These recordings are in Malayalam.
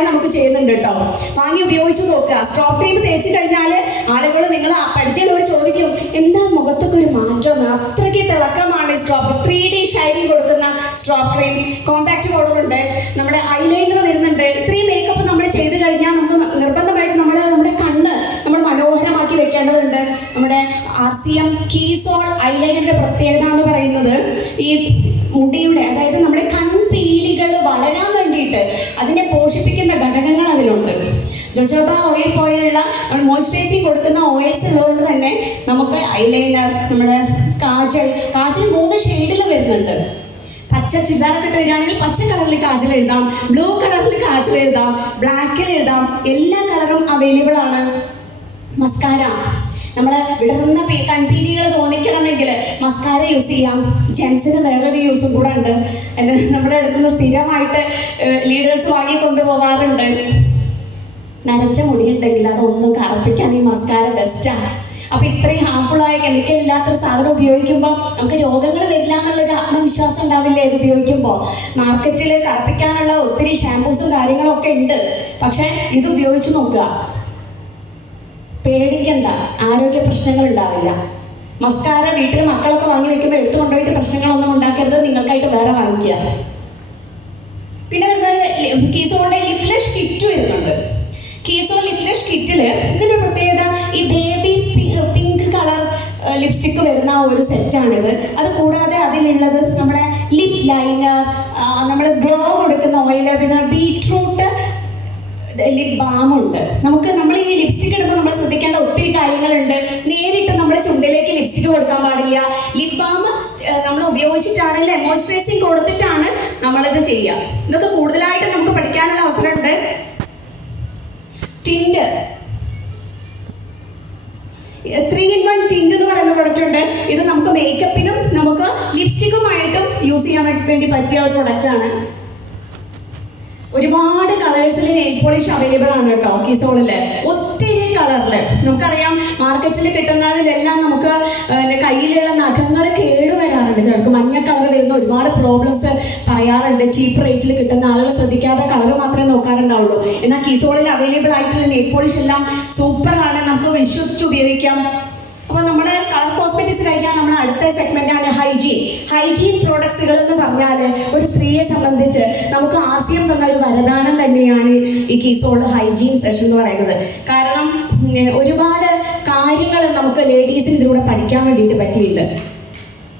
സഹായം നമുക്ക് ചെയ്യുന്നുണ്ട് കേട്ടോ. വാങ്ങി ഉപയോഗിച്ച് നോക്കുക. സ്ട്രോപ്പ് ക്രീം തേച്ച് കഴിഞ്ഞാൽ ആളുകൾ നിങ്ങൾ പരിചയമുള്ളവർ ചോദിക്കും എന്താ മുഖത്തൊക്കെ ഒരു മാറ്റം, അത്രയ്ക്ക് തിളക്കമാണ് സ്ട്രോപ്പ് 3D ഷൈനിങ് കൊടുക്കുന്ന സ്ട്രോപ്പ് ക്രീം. കോമ്പാക്ട് പൗഡർ ഉണ്ട്, നമ്മുടെ ഐലൈനർ വരുന്നുണ്ട്. ഇത്രയും മേക്കപ്പ് നമ്മൾ ചെയ്ത് കഴിഞ്ഞാൽ നമുക്ക് നിർബന്ധമായിട്ട് നമ്മുടെ കണ്ണ് നമ്മൾ മനോഹരമാക്കി വെക്കേണ്ടതുണ്ട്. നമ്മുടെ RCM കീസോൾ ഐലൈനറിന്റെ പ്രത്യേകത എന്ന് പറയുന്നത് ഈ മുടിയുടെ, അതായത് നമ്മുടെ കൺപീലികൾ വളരാൻ വേണ്ടിയിട്ട് അതിനെ പോഷിപ്പിക്കുന്ന ഘടകങ്ങൾ അതിലുണ്ട്. ജോജോബ ഓയിൽ പോലെയുള്ള മോയ്സ്ചറൈസിങ് കൊടുക്കുന്ന ഓയിൽസ് ഉള്ളതുകൊണ്ട് തന്നെ നമുക്ക് ഐലൈനർ, നമ്മുടെ കാജൽ 3 ഷെയ്ഡിൽ വരുന്നുണ്ട്. പച്ച ചുരിദാറൊക്കെ ഇട്ട് വരികയാണെങ്കിൽ പച്ച കളറിൽ കാജൽ എഴുതാം, ബ്ലൂ കളറിൽ കാജൽ എഴുതാം, ബ്ലാക്കിൽ എഴുതാം, എല്ലാ കളറും അവൈലബിൾ ആണ്. മസ്കാര, നമ്മൾ വിടർന്ന കൺപീലികൾ തോന്നിക്കണമെങ്കിൽ മസ്കാര യൂസ് ചെയ്യാം. ജെൻസിന് വേറൊരു യൂസും കൂടെ ഉണ്ട്. നമ്മുടെ അടുത്തുനിന്ന് സ്ഥിരമായിട്ട് ലീഡേഴ്സ് വാങ്ങി കൊണ്ടുപോകാറുണ്ട്. നരച്ച മുടിയുണ്ടെങ്കിൽ അതൊന്ന് കറുപ്പിക്കാൻ ഈ മസ്കാര ബെസ്റ്റാണ്. അപ്പോൾ ഇത്രയും ഹാർംഫുള്ളായ കെമിക്കൽ ഇല്ലാത്തൊരു സാധനം ഉപയോഗിക്കുമ്പോൾ നമുക്ക് രോഗങ്ങൾ വരില്ല എന്നുള്ളൊരു ആത്മവിശ്വാസം ഉണ്ടാവില്ലേ ഇത് ഉപയോഗിക്കുമ്പോൾ. മാർക്കറ്റിൽ കറുപ്പിക്കാനുള്ള ഒത്തിരി ഷാമ്പൂസും കാര്യങ്ങളൊക്കെ ഉണ്ട്, പക്ഷേ ഇത് ഉപയോഗിച്ച് നോക്കുക, പേടിക്കണ്ട, ആരോഗ്യ പ്രശ്നങ്ങൾ ഉണ്ടാവില്ല. മസ്കാര വീട്ടിൽ മക്കളൊക്കെ വാങ്ങി വെക്കുമ്പോൾ എടുത്തു കൊണ്ടുപോയിട്ട് പ്രശ്നങ്ങളൊന്നും ഉണ്ടാക്കരുത്, നിങ്ങൾക്കായിട്ട് വേറെ വാങ്ങിക്കുക. പിന്നെ വരുന്നത് കീസോളിന്റെ ലിപ്ലഷ് കിറ്റ് വരുന്നുണ്ട്. കീസോൾ ലിപ്ലഷ് കിറ്റിൽ ഇതിന്റെ പ്രത്യേകത ഈ ബേബി പിങ്ക് കളർ ലിപ്സ്റ്റിക്ക് വരുന്ന ഒരു സെറ്റാണിത്. അത് കൂടാതെ അതിലുള്ളത് നമ്മുടെ ലിപ് ലൈനർ, നമ്മൾ ഗ്ലോ കൊടുക്കുന്ന ഓയില്, പിന്നെ ബീട്രൂട്ട് ലിപ് ബാം ഉണ്ട്. നമ്മൾ ഈ ലിപ്സ്റ്റിക് ഇടുമ്പോൾ നമ്മൾ ശ്രദ്ധിക്കേണ്ട ഒത്തിരി കാര്യങ്ങളുണ്ട്. നേരിട്ട് നമ്മുടെ ചുണ്ടിലേക്ക് ലിപ്സ്റ്റിക് കൊടുക്കാൻ പാടില്ല. ലിപ് ബാം നമ്മൾ ഉപയോഗിച്ചിട്ടാണെങ്കിൽ മോയ്സ്ചറൈസിങ് കൊടുത്തിട്ടാണ് നമ്മളിത് ചെയ്യുക. ഇതൊക്കെ കൂടുതലായിട്ട് നമുക്ക് പഠിക്കാനുള്ള അവസരമുണ്ട്. ടിൻറ്റ് 3-in-1 ടിൻറ്റ് എന്ന് പറയുന്ന പ്രൊഡക്റ്റ് ഉണ്ട്. ഇത് നമുക്ക് മേക്കപ്പിനും നമുക്ക് ലിപ്സ്റ്റിക്കുമായിട്ടും യൂസ് ചെയ്യാൻ വേണ്ടി പറ്റിയ ഒരു പ്രൊഡക്റ്റാണ്. ഒരുപാട് കളേഴ്സിൽ നെയിൽ പോളിഷ് അവൈലബിൾ ആണ് കേട്ടോ കീസോളില്, ഒത്തിരി കളറിൽ. നമുക്കറിയാം മാർക്കറ്റിൽ കിട്ടുന്നതിലെല്ലാം നമുക്ക് കയ്യിലുള്ള നഖങ്ങൾ കേടുവരാറുണ്ട്. ചിലർക്ക് മഞ്ഞ കളർ വരുന്ന ഒരുപാട് പ്രോബ്ലംസ് പറയാറുണ്ട്. ചീപ്പ് റേറ്റിൽ കിട്ടുന്ന ആളുകൾ ശ്രദ്ധിക്കാതെ കളർ മാത്രമേ നോക്കാറുണ്ടാവുള്ളൂ. എന്നാൽ കീസോളിൽ അവൈലബിൾ ആയിട്ടുള്ള നെയിൽ പോളിഷ് എല്ലാം സൂപ്പറാണ്, നമുക്ക് വിശ്വസിച്ച് ഉപയോഗിക്കാം. അപ്പോൾ നമ്മൾ കളർ കോസ്മെറ്റിക്സ് കഴിഞ്ഞാൽ നമ്മൾ അടുത്ത സെഗ്മെന്റാണ് ഹൈജീൻ പ്രോഡക്ട്സുകൾ എന്ന് പറഞ്ഞാൽ ഒരു സ്ത്രീയെ സംബന്ധിച്ച് നമുക്ക് RCM തന്ന ഒരു വരദാനം തന്നെയാണ് ഈ കീസോൾ ഹൈജീൻ സെഷൻ എന്ന് പറയുന്നത്. കാരണം ഒരുപാട് കാര്യങ്ങൾ നമുക്ക് ലേഡീസിന് ഇതിലൂടെ പഠിക്കാൻ വേണ്ടിയിട്ട് പറ്റിയിട്ടുണ്ട്.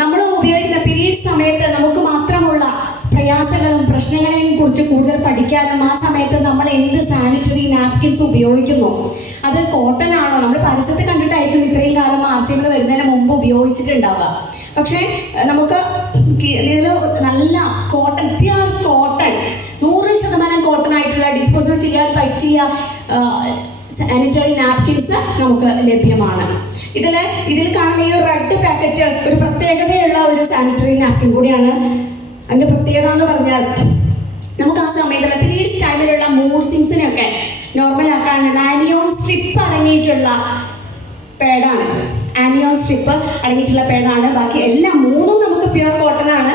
നമ്മൾ ഉപയോഗിക്കുന്ന പീരീഡ്സ് സമയത്ത് നമുക്ക് മാത്രമുള്ള പ്രയാസങ്ങളും പ്രശ്നങ്ങളെയും കുറിച്ച് കൂടുതൽ പഠിക്കാനും ആ സമയത്ത് നമ്മൾ എന്ത് സാനിറ്ററി നാപ്കിൻസ് ഉപയോഗിക്കുന്നു, അത് കോട്ടൺ ആണോ, നമ്മൾ പരസ്യത്തിൽ കണ്ടിട്ടായിരിക്കും ഇത്രയും കാലം RCM വരുന്നതിന് മുമ്പ് ഉപയോഗിച്ചിട്ടുണ്ടാവുക. പക്ഷേ നമുക്ക് ഇതിൽ നല്ല കോട്ടൺ, പ്യുർ കോട്ടൺ, 100% കോട്ടൺ ആയിട്ടുള്ള ഡിസ്പോസൽ ചെയ്യാൻ പറ്റിയ സാനിറ്ററി നാപ്കിൻസ് നമുക്ക് ലഭ്യമാണ്. ഇതിൽ കാണുന്ന ഈ റെഡ് പാക്കറ്റ് ഒരു പ്രത്യേകതയുള്ള ഒരു സാനിറ്ററി നാപ്കിൻ കൂടിയാണ്. അതിൻ്റെ പ്രത്യേകത എന്ന് പറഞ്ഞാൽ നമുക്ക് ആ സമയത്തുള്ള പീരീഡ്സ് ടൈമിലുള്ള മൂഡ് സ്വിങ്സിനെയൊക്കെ നോർമലാക്കാൻ ആനിയോൺ സ്ട്രിപ്പ് അടങ്ങിയിട്ടുള്ള പേഡാണ്. ബാക്കി എല്ലാം 3 നമുക്ക് പ്യുർ കോട്ടൺ ആണ്.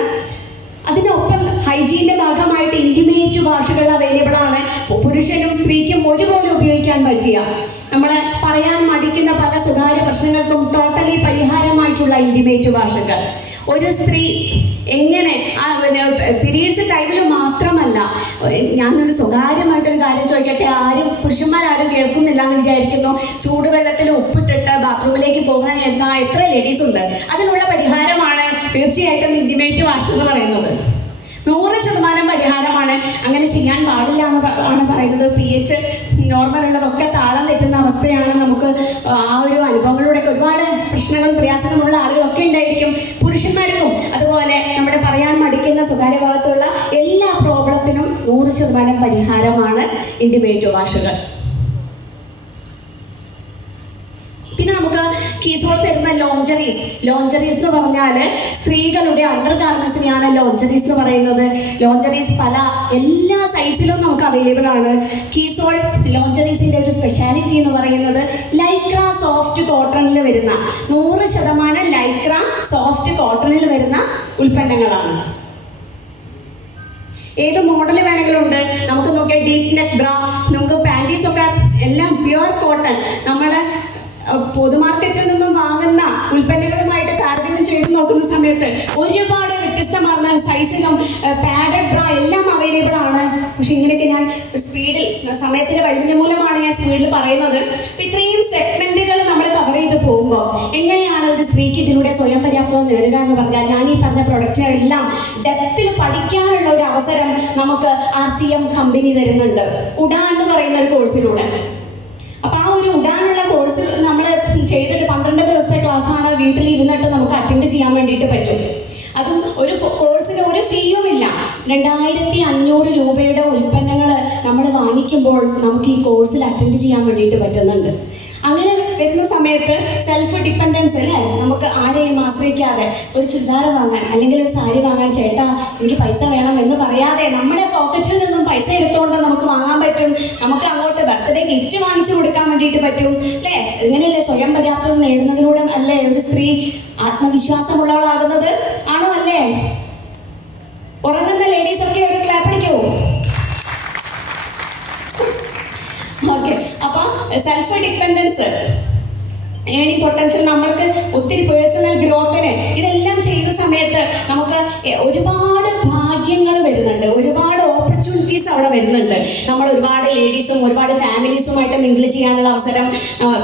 അതിനൊപ്പം ഹൈജീൻ്റെ ഭാഗമായിട്ട് ഇൻറ്റിമേറ്റ് വാഷുകൾ അവൈലബിൾ ആണ്. പുരുഷനും സ്ത്രീക്കും ഒരുപോലെ ഉപയോഗിക്കാൻ പറ്റിയ, നമ്മൾ പറയാൻ മടിക്കുന്ന പല സ്വകാര്യ പ്രശ്നങ്ങൾക്കും ടോട്ടലി പരിഹാരമായിട്ടുള്ള ഇൻറ്റിമേറ്റ് വാഷുകൾ. ഒരു സ്ത്രീ എങ്ങനെ പീരീഡ്സ് ടൈമിൽ മാത്രമല്ല, ഞാനൊരു സ്വകാര്യമായിട്ടൊരു കാര്യം ചോദിക്കട്ടെ, പുരുഷന്മാരും കേൾക്കുന്നില്ല എന്ന് വിചാരിക്കുന്നു. ചൂടുവെള്ളത്തിൽ ഉപ്പിട്ടിട്ട് ബാത്റൂമിലേക്ക് പോകുന്ന എത്ര ലേഡീസ് ഉണ്ട്? അതിനുള്ള പരിഹാരമാണ് തീർച്ചയായിട്ടും ഇൻറ്റിമേറ്റ് വാഷ് എന്ന് പറയുന്നത്. 100% പരിഹാരമാണ്. അങ്ങനെ ചെയ്യാൻ പാടില്ല ആണ് പറയുന്നത്. pH നോർമൽ ഉള്ളതൊക്കെ താളം തെറ്റുന്ന അവസ്ഥയാണ്. നമുക്ക് ആ ഒരു അനുഭവങ്ങളിലൂടെയൊക്കെ ഒരുപാട് പ്രശ്നങ്ങളും പ്രയാസങ്ങളുള്ള ആളുകളൊക്കെ ഉണ്ടായിരിക്കും. പുരുഷന്മാർക്കും അതുപോലെ നമ്മുടെ പറയാൻ മടിക്കുന്ന സ്വകാര്യ ഭാഗത്തുള്ള എല്ലാ പ്രോബ്ലത്തിനും 100% പരിഹാരമാണ് ഇൻറ്റിമേറ്റ് വാഷുകൾ. പിന്നെ നമുക്ക് കീസോൾ തരുന്ന ലോഞ്ചറീസ് എന്ന് പറഞ്ഞാൽ സ്ത്രീകളുടെ അണ്ടർ ഗാർമെന്റ്സിനെയാണ് ലോഞ്ചറീസ് എന്ന് പറയുന്നത്. ലോഞ്ചറീസ് എല്ലാ സൈസിലും നമുക്ക് അവൈലബിൾ ആണ്. കീസോൾ ലോഞ്ചറീസിന്റെ ഒരു സ്പെഷ്യാലിറ്റി എന്ന് പറയുന്നത് ലൈക്ര സോഫ്റ്റ് കോട്ടണിൽ വരുന്ന 100% ലൈക്ര സോഫ്റ്റ് കോട്ടണിൽ വരുന്ന ഉൽപ്പന്നങ്ങളാണ്. ഏത് മോഡൽ വേണമെങ്കിലും ഉണ്ട്. നമുക്ക് നോക്കിയാൽ ഡീപ് നെക്ക് ബ്രാ എല്ലാം പ്യുവർ കോട്ടൺ. നമ്മൾ പൊതുമാർക്കറ്റിൽ നിന്നും വാങ്ങുന്ന ഉൽപ്പന്നങ്ങളുമായിട്ട് താരതമ്യം ചെയ്ത് നോക്കുന്ന സമയത്ത് ഒരുപാട് വ്യത്യസ്തമാർന്ന സൈസിലും പാഡഡ് ബ്രാ എല്ലാം അവൈലബിൾ ആണ്. പക്ഷെ ഇങ്ങനെയൊക്കെ ഞാൻ സ്പീഡിൽ, സമയത്തിന്റെ പരിമിതി മൂലമാണ് ഞാൻ സ്പീഡിൽ പറയുന്നത്. ഇത്രയും സെഗ്മെന്റുകൾ നമ്മൾ കവർ ചെയ്ത് പോകുമ്പോൾ എങ്ങനെയാണ് ഒരു സ്ത്രീക്ക് ഇതിലൂടെ സ്വയം പര്യാപ്തത നേടുക എന്ന് പറഞ്ഞാൽ, ഞാൻ ഈ പറഞ്ഞ പ്രൊഡക്റ്റുകളെല്ലാം ഡെപ്തിൽ പഠിക്കാനുള്ള ഒരു അവസരം നമുക്ക് RCM കമ്പനി തരുന്നുണ്ട്, ഉഡാൻ എന്ന് പറയുന്ന ഒരു കോഴ്സിലൂടെ. അപ്പൊ ആ ഒരു ഉഡാനുള്ള കോഴ്സ് നമ്മൾ ചെയ്തിട്ട് 12 ദിവസത്തെ ക്ലാസ്സാണ്, വീട്ടിലിരുന്നിട്ട് നമുക്ക് അറ്റൻഡ് ചെയ്യാൻ വേണ്ടിയിട്ട് പറ്റും. അതും ഒരു കോഴ്സിന് ഒരു ഫീയും ഇല്ല. 2500 രൂപയുടെ ഉൽപ്പന്നങ്ങൾ നമ്മൾ വാങ്ങിക്കുമ്പോൾ നമുക്ക് ഈ കോഴ്സിൽ അറ്റൻഡ് ചെയ്യാൻ വേണ്ടിയിട്ട് പറ്റുന്നുണ്ട്. അങ്ങനെ വരുന്ന സമയത്ത് സെൽഫ് ഡിപ്പെൻഡൻസ് അല്ലേ, നമുക്ക് ആരെയും ആശ്രയിക്കാതെ ഒരു ചുരിദാർ വാങ്ങാൻ അല്ലെങ്കിൽ ഒരു സാരി വാങ്ങാൻ ചേട്ടാ എനിക്ക് പൈസ വേണം എന്ന് പറയാതെ നമ്മുടെ പോക്കറ്റിൽ നിന്നും പൈസ എടുത്തുകൊണ്ട് നമുക്ക് വാങ്ങാൻ പറ്റും. നമുക്ക് അങ്ങോട്ട് ബർത്ത്ഡേ ഗിഫ്റ്റ് വാങ്ങിച്ചു കൊടുക്കാൻ വേണ്ടിയിട്ട് പറ്റും അല്ലേ. ഇങ്ങനെയല്ലേ സ്വയം പര്യാപ്തത നേടുന്നതിലൂടെ അല്ലേ ഒരു സ്ത്രീ ആത്മവിശ്വാസമുള്ളവളാകുന്നത്? ആണോ അല്ലേ? ഉറങ്ങുന്ന ലേഡീസ് ഒക്കെ ഒരു ക്ലാപ്പ് അടിക്കൂ. ഓക്കെ, അപ്പൊ സെൽഫ് ഡിപ്പെൻഡൻസ്, ഏണിംഗ് പൊട്ടൻഷ്യൽ, നമ്മൾക്ക് ഒത്തിരി പേഴ്സണൽ ഗ്രോത്തിന് ഇതെല്ലാം ചെയ്യുന്ന സമയത്ത് നമുക്ക് ഒരുപാട് ഭാഗ്യങ്ങൾ വരുന്നുണ്ട്, ഒരുപാട് ഓപ്പർച്യൂണിറ്റീസ് അവിടെ വരുന്നുണ്ട്. നമ്മൾ ഒരുപാട് ലേഡീസും ഒരുപാട് ഫാമിലീസുമായിട്ട് മിങ്കിൾ ചെയ്യാനുള്ള അവസരം,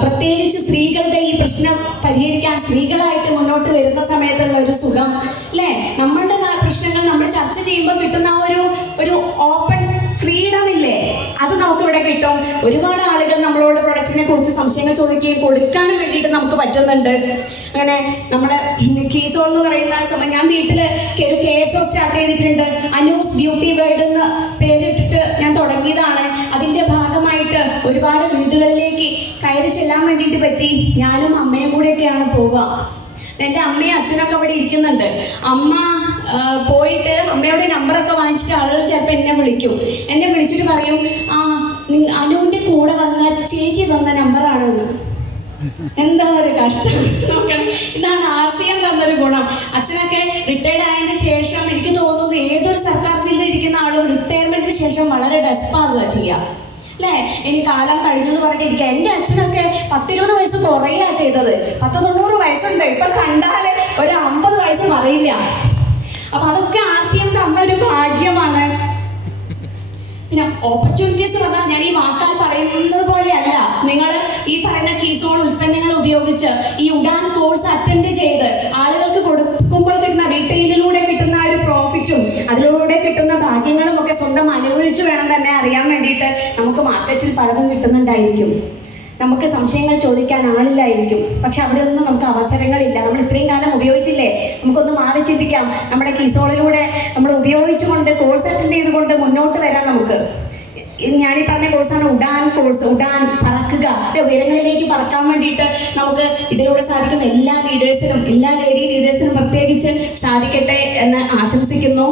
പ്രത്യേകിച്ച് സ്ത്രീകളുടെ ഈ പ്രശ്നം പരിഹരിക്കാൻ സ്ത്രീകളായിട്ട് മുന്നോട്ട് വരുന്ന സമയത്തുള്ള ഒരു സുഖം അല്ലേ. നമ്മളുടെ പ്രശ്നങ്ങൾ നമ്മൾ ചർച്ച ചെയ്യുമ്പോൾ കിട്ടുന്ന ഒരു ഓപ്പൺ ഫ്രീഡം ഇല്ലേ, അത് നമുക്ക് ഇവിടെ കിട്ടും. ഒരുപാട് ആളുകൾ നമ്മളോട് പ്രൊഡക്റ്റിനെ കുറിച്ച് സംശയങ്ങൾ ചോദിക്കുകയും കൊടുക്കാനും വേണ്ടിയിട്ട് നമുക്ക് പറ്റുന്നുണ്ട്. അങ്ങനെ നമ്മള് കീസോൾ എന്ന് പറയുന്ന സമയം ഞാൻ വീട്ടില് ഒരു KSO സ്റ്റാർട്ട് ചെയ്തിട്ടുണ്ട്. അനൂസ് ബ്യൂട്ടി വേൾഡ് എന്ന് പേരിട്ടിട്ട് ഞാൻ തുടങ്ങിയതാണ്. അതിന്റെ ഭാഗമായിട്ട് ഒരുപാട് വീടുകളിലേക്ക് കയറി ചെല്ലാൻ വേണ്ടിയിട്ട് പറ്റി. ഞാനും അമ്മയും കൂടെയൊക്കെയാണ് പോവുക. എൻ്റെ അമ്മയും അച്ഛനൊക്കെ അവിടെ ഇരിക്കുന്നുണ്ട്. അമ്മ പോയിട്ട് അമ്മയുടെ നമ്പറൊക്കെ വാങ്ങിച്ചിട്ട് ആളുകൾ ചിലപ്പോൾ എന്നെ വിളിക്കും. എന്നെ വിളിച്ചിട്ട് പറയും, അനുവിൻ്റെ കൂടെ വന്ന ചേച്ചി തന്ന നമ്പറാണെന്ന്. എന്താ ഒരു കഷ്ടം നോക്കണം. ഇതാണ് RCM തന്നൊരു ഗുണം. അച്ഛനൊക്കെ റിട്ടയർഡ് ആയതിനു ശേഷം എനിക്ക് തോന്നുന്നു ഏതൊരു സർക്കാർ ഫീൽഡിൽ ഇരിക്കുന്ന ആളും റിട്ടയർമെന്റിന് ശേഷം വളരെ ഡെസ്പാവുക ചെയ്യുക അല്ലേ. ഇനി കാലം കഴിഞ്ഞു എന്ന് പറഞ്ഞിട്ടിരിക്കുക. എൻ്റെ അച്ഛനൊക്കെ 10-20 വയസ്സ് കുറയാ ചെയ്തത്. 90 വയസ്സുണ്ട്. ഇപ്പൊ കണ്ടാല് ഒരു 50 വയസ്സ് പറയില്ല. അപ്പൊ അതൊക്കെ RCM തന്ന ഒരു ഭാഗ്യമാണ്. പിന്നെ ഓപ്പർച്യൂണിറ്റീസ് പറഞ്ഞാൽ ഞാൻ ഈ വാക്കാൽ പറയുന്നത് പോലെയല്ല. നിങ്ങൾ ഈ പറയുന്ന കീസോൾ ഉൽപ്പന്നങ്ങൾ ഉപയോഗിച്ച് ഈ ഉഡാൻ കോഴ്സ് അറ്റൻഡ് ചെയ്ത് ആളുകൾക്ക് കൊടുക്കുമ്പോൾ കിട്ടുന്ന റീറ്റെയിലിലൂടെ കിട്ടുന്ന ഒരു പ്രോഫിറ്റും അതിലൂടെ കിട്ടുന്ന ഭാഗ്യങ്ങളും ഒക്കെ സ്വന്തം അനുഭവിച്ചു വേണം തന്നെ അറിയാൻ വേണ്ടിയിട്ട്. നമുക്ക് മാർക്കറ്റിൽ പലതും കിട്ടുന്നുണ്ടായിരിക്കും, നമുക്ക് സംശയങ്ങൾ ചോദിക്കാൻ ആളില്ലായിരിക്കും. പക്ഷെ അവിടെ ഒന്നും നമുക്ക് അവസരങ്ങളില്ല. നമ്മൾ ഇത്രയും കാലം ഉപയോഗിച്ചില്ലേ, നമുക്കൊന്ന് മാറി ചിന്തിക്കാം. നമ്മുടെ കീസോളിലൂടെ നമ്മൾ ഉപയോഗിച്ചുകൊണ്ട് കോഴ്സ് അറ്റൻഡ് ചെയ്തുകൊണ്ട് മുന്നോട്ട് വരാം. നമുക്ക് ഞാനീ പറഞ്ഞ കോഴ്സാണ് ഉഡാൻ കോഴ്സ്. ഉഡാൻ, പറക്കുക, ഉയരങ്ങളിലേക്ക് പറക്കാൻ വേണ്ടിയിട്ട് നമുക്ക് ഇതിലൂടെ സാധിക്കും. എല്ലാ ലീഡേഴ്സിനും, എല്ലാ ലേഡി ലീഡേഴ്സിനും പ്രത്യേകിച്ച് സാധിക്കട്ടെ എന്ന് ആശംസിക്കുന്നു.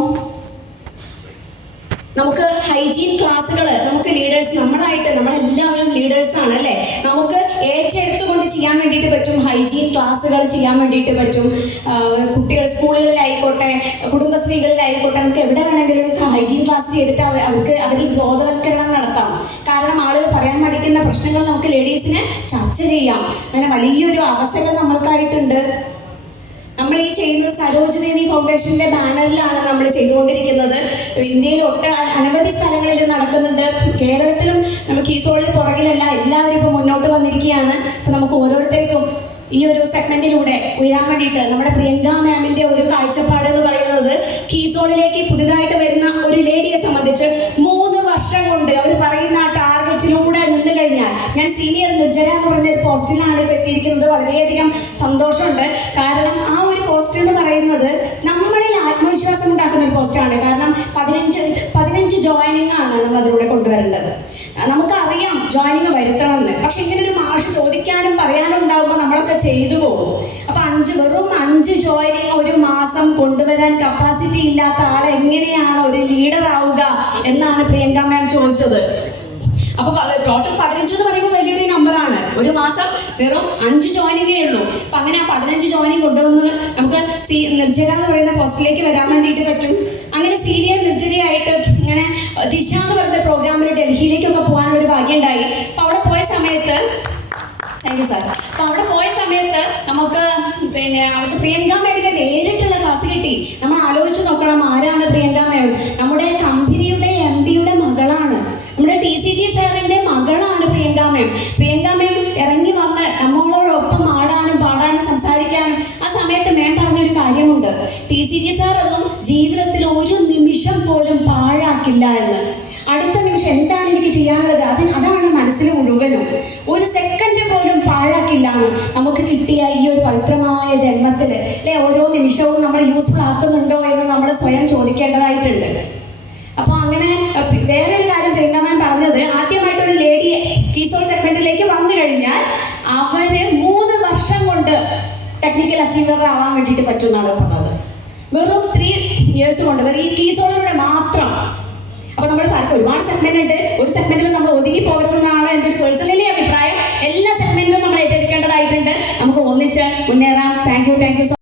നമുക്ക് ഹൈജീൻ ക്ലാസ്സുകൾ, നമുക്ക് ലീഡേഴ്സ്, നമ്മളെല്ലാവരും ലീഡേഴ്സാണ് അല്ലേ. നമുക്ക് ഏറ്റെടുത്തുകൊണ്ട് ചെയ്യാൻ വേണ്ടിയിട്ട് പറ്റും. ഹൈജീൻ ക്ലാസ്സുകൾ ചെയ്യാൻ വേണ്ടിയിട്ട് പറ്റും. കുട്ടികൾ സ്കൂളുകളിലായിക്കോട്ടെ, കുടുംബശ്രീകളിലായിക്കോട്ടെ, നമുക്ക് എവിടെ വേണമെങ്കിലും ഹൈജീൻ ക്ലാസ് ചെയ്തിട്ട് അവരിൽ ബോധവൽക്കരണം നടത്താം. കാരണം ആളുകൾ പറയാൻ മടിക്കുന്ന പ്രശ്നങ്ങൾ നമുക്ക് ലേഡീസിനെ ചർച്ച ചെയ്യാം. അങ്ങനെ വലിയൊരു അവസരം നമ്മൾക്കായിട്ടുണ്ട്. നമ്മൾ ഈ ചെയ്യുന്നത് സരോജ് ദേവി ഫൗണ്ടേഷന്റെ ബാനറിലാണ് നമ്മൾ ചെയ്തുകൊണ്ടിരിക്കുന്നത്. ഇന്ത്യയിൽ അനവധി സ്ഥലങ്ങളിൽ നടക്കുന്നുണ്ട്. കേരളത്തിലും നമുക്ക് ഈ സോളിൽ പുറകിലല്ല, എല്ലാവരും ഇപ്പോൾ മുന്നോട്ട് വന്നിരിക്കുകയാണ്. അപ്പോൾ നമുക്ക് ഓരോരുത്തർക്കും ഈ ഒരു സെഗ്മെന്റിലൂടെ ഉയരാൻ വേണ്ടിയിട്ട് നമ്മുടെ പ്രിയങ്ക മാമിന്റെ ഒരു കാഴ്ചപ്പാട് എന്ന് പറയുന്നത്, കീസോളിലേക്ക് പുതുതായിട്ട് വരുന്ന ഒരു ലേഡിയെ സംബന്ധിച്ച് 3 വർഷം കൊണ്ട് അവർ പറയുന്ന ആ ടാർഗറ്റിലൂടെ നിന്ന് കഴിഞ്ഞാൽ, ഞാൻ സീനിയർ നിർജ്ജര എന്ന് പറഞ്ഞ ഒരു പോസ്റ്റിലാണ് ഇപ്പോൾ എത്തിയിരിക്കുന്നത്. വളരെയധികം സന്തോഷമുണ്ട്. കാരണം ആ ഒരു പോസ്റ്റ് എന്ന് പറയുന്നത് നമ്മളിൽ ആത്മവിശ്വാസം ഉണ്ടാക്കുന്ന ഒരു പോസ്റ്റാണ്. കാരണം 15 ജോയിനിങ് ആണ് നമ്മൾ അതിലൂടെ കൊണ്ടുവരേണ്ടത്. നമുക്കറിയാം ജോയിനിങ് വരുത്തണമെന്ന്. പക്ഷെ ഇങ്ങനെ ഒരു മാഷ് ചോദിക്കാനും പറയാനും ഉണ്ടാകുമ്പോൾ നമ്മളൊക്കെ ചെയ്തു പോകും. അപ്പൊ വെറും 5 ജോയിനിങ് ഒരു മാസം കൊണ്ടുവരാൻ കപ്പാസിറ്റി ഇല്ലാത്ത ആൾ എങ്ങനെയാണ് ഒരു ലീഡർ ആവുക എന്നാണ് പ്രിയങ്ക മാം ചോദിച്ചത്. അപ്പൊ ടോട്ടൽ 15 എന്ന് പറയുമ്പോൾ വലിയൊരു നമ്പറാണ്. ഒരു മാസം വെറും 5 ജോയിനിങ്ങേ ഉള്ളൂ. അപ്പൊ അങ്ങനെ ആ 15 ജോയിനിങ് കൊണ്ടുവന്ന് നമുക്ക് നിർജ്ജര എന്ന് പറയുന്ന പോസ്റ്റിലേക്ക് വരാൻ വേണ്ടിയിട്ട് പറ്റും. അങ്ങനെ സീനിയർ നിർജ്ജരയായിട്ട് ഇങ്ങനെ ദിശ എന്ന് പറയുന്ന പ്രോഗ്രാമിൽ ഡൽഹിയിലേക്കൊക്കെ പോകാനുള്ള ഒരു ഭാഗ്യം ഉണ്ടായി. അപ്പൊ അവിടെ പോയ യു സാർ. അപ്പൊ അവിടെ പോയ സമയത്ത് നമുക്ക് അവിടുത്തെ പ്രിയങ്ക മേമിന്റെ നേരിട്ടുള്ള ക്ലാസ് കിട്ടി. നമ്മൾ ആലോചിച്ച് നോക്കണം, ആരാണ് പ്രിയങ്ക മേം? നമ്മുടെ കമ്പനിയുടെ MD-യുടെ മകളാണ്. നമ്മുടെ TCG സാറിന്റെ മകളാണ് പ്രിയങ്ക മേം. പ്രിയങ്ക മേം ഇറങ്ങി വന്ന് നമ്മളോടൊപ്പം ആടാനും പാടാനും സംസാരിക്കാനും ആ സമയത്ത് മേം പറഞ്ഞൊരു കാര്യമുണ്ട്, TCG സാർ ഒന്നും ജീവിതത്തിൽ ഒരു നിമിഷം പോലും പാഴാക്കില്ല എന്ന്. അടുത്ത നിമിഷം എന്താണ് എനിക്ക് ചെയ്യാനുള്ളത്, അതാണ് മനസ്സിൽ മുഴുവനും. ഒരു സെക്കൻഡ് പോലും പാഴാക്കില്ല എന്ന്. നമുക്ക് കിട്ടിയ ഈ ഒരു പവിത്രമായ ജന്മത്തിൽ അല്ലെ, ഓരോ നിമിഷവും നമ്മൾ യൂസ്ഫുൾ ആക്കുന്നുണ്ടോ എന്ന് നമ്മൾ സ്വയം ചോദിക്കേണ്ടതായിട്ടുണ്ട്. അപ്പോൾ അങ്ങനെ വേറൊരു കാര്യം പ്രിയങ്ക മാം പറഞ്ഞത്, ആദ്യമായിട്ട് ഒരു ലേഡി കീസോൾ സെഗ്മെന്റിലേക്ക് വന്നു കഴിഞ്ഞാൽ അവര് 3 വർഷം കൊണ്ട് ടെക്നിക്കൽ അച്ചീവർ ആവാൻ വേണ്ടിയിട്ട് പറ്റുമെന്നാണ് പറഞ്ഞത്. വെറും 3 years കൊണ്ട്, വെറും ഈ കീസോളിലൂടെ മാത്രം. അപ്പൊ നമ്മൾ പറയും ഒരുപാട് സെഗ്മെന്റ് ഉണ്ട്, ഒരു സെഗ്മെന്റിൽ നമ്മൾ ഒതുങ്ങി പോകരുതെന്നാണ് എൻ്റെ ഒരു പേഴ്സണലി അഭിപ്രായം. എല്ലാ സെഗ്മെന്റിലും നമ്മൾ ഏറ്റെടുക്കേണ്ടതായിട്ടുണ്ട്. നമുക്ക് ഒന്നിച്ച് മുന്നേറാം. Thank you so